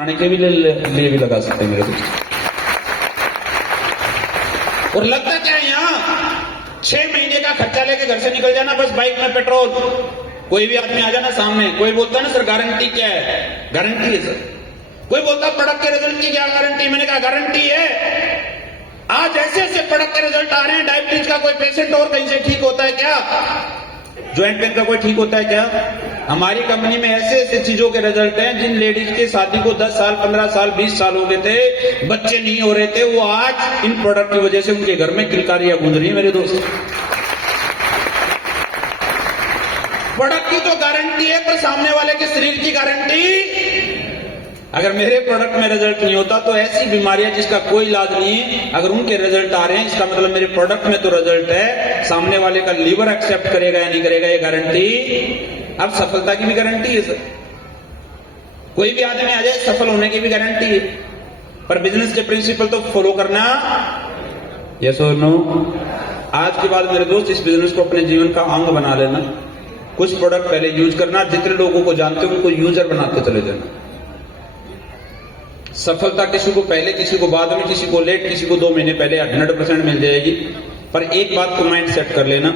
बनाने के भी लिए भी लगा सकते हैं मेरे दोस्त। और लगता क्या है यहाँ 6 महीने का खर्चा लेके घर से निकल जाना, बस बाइक में पेट्रोल। कोई भी आदमी आ जाना सामने, कोई बोलता है ना सर गारंटी क्या है, गारंटी है सर। कोई बोलता प्रोडक्ट के रिजल्ट की क्या गारंटी, मैंने कहा गारंटी है। आज ऐसे ऐसे प्रोडक्ट के रिजल्ट आ रहे हैं, डायबिटीज का कोई पेशेंट और कहीं से ठीक होता है क्या, ज्वाइंट पेन का कोई ठीक होता है क्या। हमारी कंपनी में ऐसे ऐसे चीजों के रिजल्ट हैं, जिन लेडीज के शादी को 10 साल 15 साल 20 साल हो गए थे, बच्चे नहीं हो रहे थे, वो आज इन प्रोडक्ट की वजह से उनके घर में किलकारियां गूंज रही है मेरे दोस्त। प्रोडक्ट की तो गारंटी है, पर सामने वाले के शरीर की गारंटी। अगर मेरे प्रोडक्ट में रिजल्ट नहीं होता तो ऐसी बीमारियां जिसका कोई इलाज नहीं है, अगर उनके रिजल्ट आ रहे हैं, इसका मतलब मेरे प्रोडक्ट में तो रिजल्ट है, सामने वाले का लीवर एक्सेप्ट करेगा या नहीं करेगा, ये गारंटी। अब सफलता की भी गारंटी है सर, कोई भी आदमी आ जाए सफल होने की भी गारंटी है, पर बिजनेस के प्रिंसिपल तो फॉलो करना। यस और नो। आज के बाद मेरे दोस्त इस बिजनेस को अपने जीवन का अंग बना लेना। कुछ प्रोडक्ट पहले यूज करना, जितने लोगों को जानते हो उनको यूजर बनाते चले जाना। सफलता किसी को पहले, किसी को बाद में, किसी को लेट, किसी को 2 महीने पहले 100% मिल जाएगी। पर एक बात को माइंड सेट कर लेना,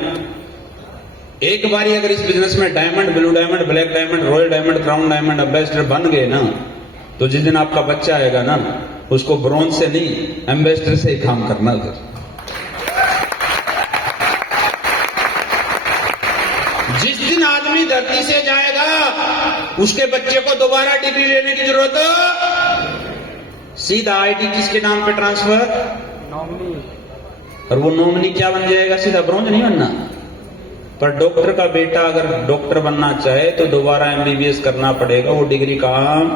एक बारी अगर इस बिजनेस में diamond, blue diamond, black diamond, royal diamond, crown diamond ambassador बन गए ना, तो जिस दिन आपका बच्चा आएगा ना, उसको ब्रॉन्ज से नहीं एम्बेसडर से ही काम करना। जिस दिन आदमी धरती से जाएगा, उसके बच्चे को दोबारा डिग्री लेने की जरूरत, सीधा आईडी किसके नाम पे ट्रांसफर, नॉमिनी। और वो नॉमिनी क्या बन जाएगा, सीधा ब्रॉन्ज नहीं बनना। पर डॉक्टर का बेटा अगर डॉक्टर बनना चाहे तो दोबारा एमबीबीएस करना पड़ेगा, वो डिग्री काम।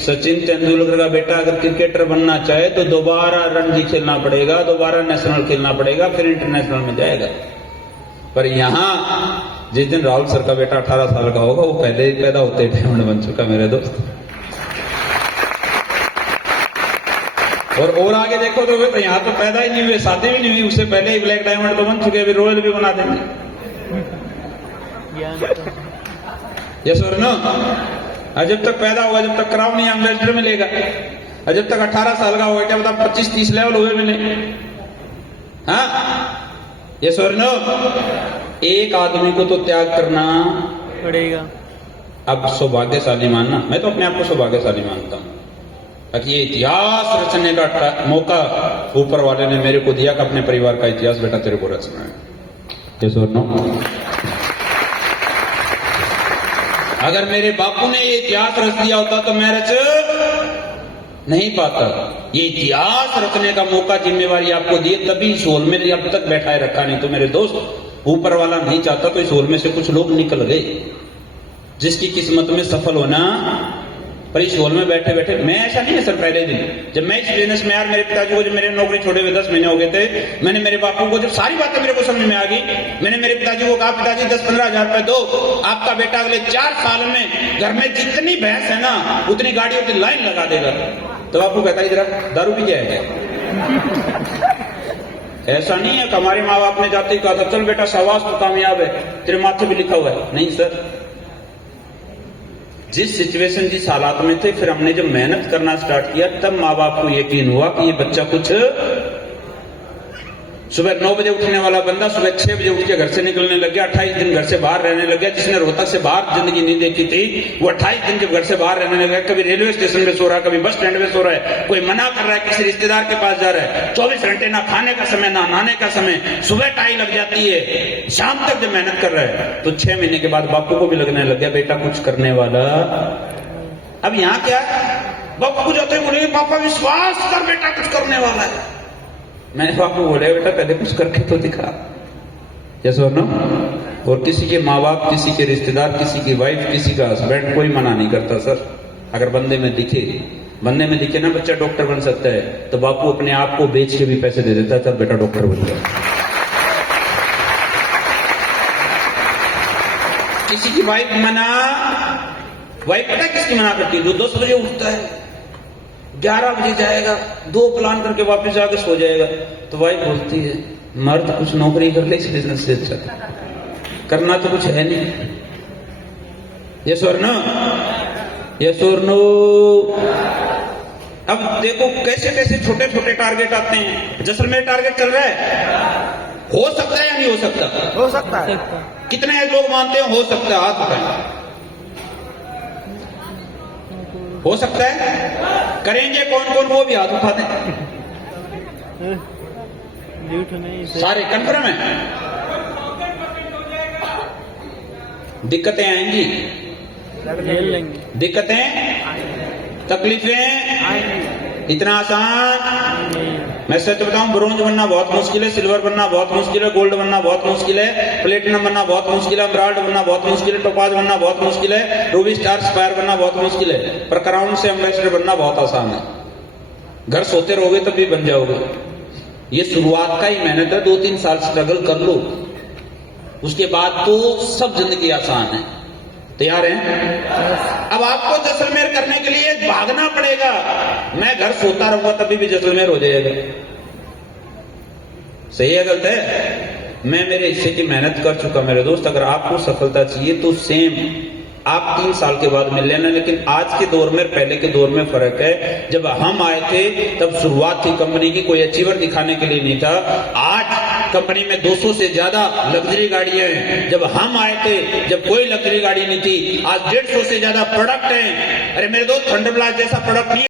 सचिन तेंदुलकर का बेटा अगर क्रिकेटर बनना चाहे तो दोबारा रणजी खेलना पड़ेगा, दोबारा नेशनल खेलना पड़ेगा, फिर इंटरनेशनल में जाएगा। पर यहां जिस दिन राहुल सर का बेटा 18 साल का होगा, वो पहले ही पैदा होते ही डायमंड बन चुका मेरे दोस्त। और आगे देखो तो यहाँ तो पैदा ही नहीं हुए, शादी भी नहीं हुई, उससे पहले ही ब्लैक डायमंड तो बन चुके, अभी रॉयल भी बना देंगे। यस और नो। जब तक पैदा होगा, जब तक क्राउन या एम्बेसडर मिलेगा, और जब तक 18 साल का होगा, क्या पता 25-30 लेवल हुए मिले। हाँ, यस और नो। एक आदमी को तो त्याग करना पड़ेगा। अब सौभाग्यशाली मानना, मैं तो अपने आप को सौभाग्यशाली मानता हूं, ताकि ये इतिहास रचने का मौका ऊपर वाले ने मेरे को दिया कि अपने परिवार का इतिहास बेटा तेरे को रचना है। यस और नो। अगर मेरे बापू ने ये इतिहास रच दिया होता तो मैं रच नहीं पाता। ये इतिहास रचने का मौका, जिम्मेवारी आपको दी, तभी इस होल में अब तक बैठाए रखा। नहीं तो मेरे दोस्त, ऊपर वाला नहीं चाहता तो इस होल में से कुछ लोग निकल गए, जिसकी किस्मत में सफल होना। पर इस होल में बैठे बैठे, मैं ऐसा नहीं है सर, पहले दिन जब मैं इस बिजनेस में, यार मेरे पिताजी को जब मेरे नौकरी छोड़े हुए 10 महीने हो गए थे, मैंने मेरे बापू को जब सारी बातें मेरे को समझ में आ गई, मैंने मेरे पिताजी को कहा, पिताजी 10-15 हजार रुपए दो, आपका बेटा अगले 4 साल में घर में जितनी भैंस है ना, उतनी गाड़ियों की लाइन लगा देगा। तो बापू कहता है, जरा दारू भी क्या है क्या? ऐसा नहीं है कि हमारे माँ बाप ने जाते ही कहा था, चल बेटा शाबाश तो कामयाब है, तेरे माथे भी लिखा हुआ है। नहीं सर, जिस सिचुएशन, जिस हालात में थे, फिर हमने जब मेहनत करना स्टार्ट किया, तब माँ बाप को यकीन हुआ कि ये बच्चा कुछ। सुबह 9 बजे उठने वाला बंदा सुबह 6 बजे उठ के घर से निकलने लग गया, 28 दिन घर से बाहर रहने लग गया। जिसने रोहतक से बाहर जिंदगी नहीं देखी थी, वो 28 दिन जब घर से बाहर रहने लग गया, कभी रेलवे स्टेशन में सो रहा है, कभी बस स्टैंड में सो रहा है, कोई मना कर रहा है, किसी रिश्तेदार के पास जा रहा है, 24 घंटे ना खाने का समय, ना नहाने का समय, सुबह टाई लग जाती है, शाम तक जब मेहनत कर रहा है, तो 6 महीने के बाद बापू को भी लगने लग गया, बेटा कुछ करने वाला। अब यहाँ क्या, बापू जाते ही बोले, पापा विश्वास कर बेटा कुछ करने वाला है। मैंने बापू बोले, बेटा पहले कुछ करके तो दिखा। जैसे और नो। और किसी के माँ बाप, किसी के रिश्तेदार, किसी की वाइफ, किसी का हस्बैंड, कोई मना नहीं करता सर। अगर बंदे में दिखे ना बच्चा डॉक्टर बन सकता है, तो बापू अपने आप को बेच के भी पैसे दे देता है, चल बेटा डॉक्टर बन गया। किसी की वाइफ मना, वाइफ पता है किसकी मना करती है? जो 10 बजे उठता है, 11 बजे जाएगा, 2 प्लान करके वापस आके सो जाएगा। तो वाइफ बोलती है, मर्द कुछ नौकरी कर ले इस बिजनेस से, अच्छा करना तो कुछ है नहीं। ये स्वर ना। यस और नो। अब देखो कैसे कैसे छोटे छोटे टारगेट आते हैं। जैसलमेर टारगेट चल रहा है, हो सकता है या नहीं हो सकता? हो सकता है। कितने लोग मानते हैं हो सकता है? हाथ उठाएं। हो सकता है? करेंगे कौन कौन, वो भी हाथ उठा दें। सारे कंफर्म है? दिक्कतें आएंगी, दिक्कतें तकलीफें, इतना आसान? मैं सच बताऊं, ब्रोंज बनना बहुत मुश्किल है, सिल्वर बनना बहुत मुश्किल है, गोल्ड बनना बहुत मुश्किल है, प्लेटिनम बनना बहुत मुश्किल है, एमराल्ड बनना बहुत मुश्किल है, टोपाज बनना बहुत मुश्किल है, रूबी स्टार स्पायर बनना बहुत मुश्किल है, पर क्राउन से एम्बेसडर बनना बहुत आसान है। घर सोते रहोगे तब भी बन जाओगे। ये शुरुआत का ही मेहनत है, 2-3 साल स्ट्रगल कर लो, उसके बाद तो सब जिंदगी आसान है। तैयार हैं? अब आपको जैसलमेर करने के लिए भागना पड़ेगा। मैं घर सोता रहूंगा तभी भी जैसलमेर हो जाएगा। सही है गलत है? मैं मेरे हिस्से की मेहनत कर चुका मेरे दोस्त। अगर आपको सफलता चाहिए तो सेम आप 3 साल के बाद मिल लेना। लेकिन आज के दौर में पहले के दौर में फर्क है। जब हम आए थे तब शुरुआत थी कंपनी की, कोई अचीवर दिखाने के लिए नहीं था। आज कंपनी में 200 से ज्यादा लग्जरी गाड़ियां हैं। जब हम आए थे जब कोई लग्जरी गाड़ी नहीं थी, आज 150 से ज्यादा प्रोडक्ट हैं। अरे मेरे दोस्त, थंडर ब्लास्ट जैसा प्रोडक्ट नहीं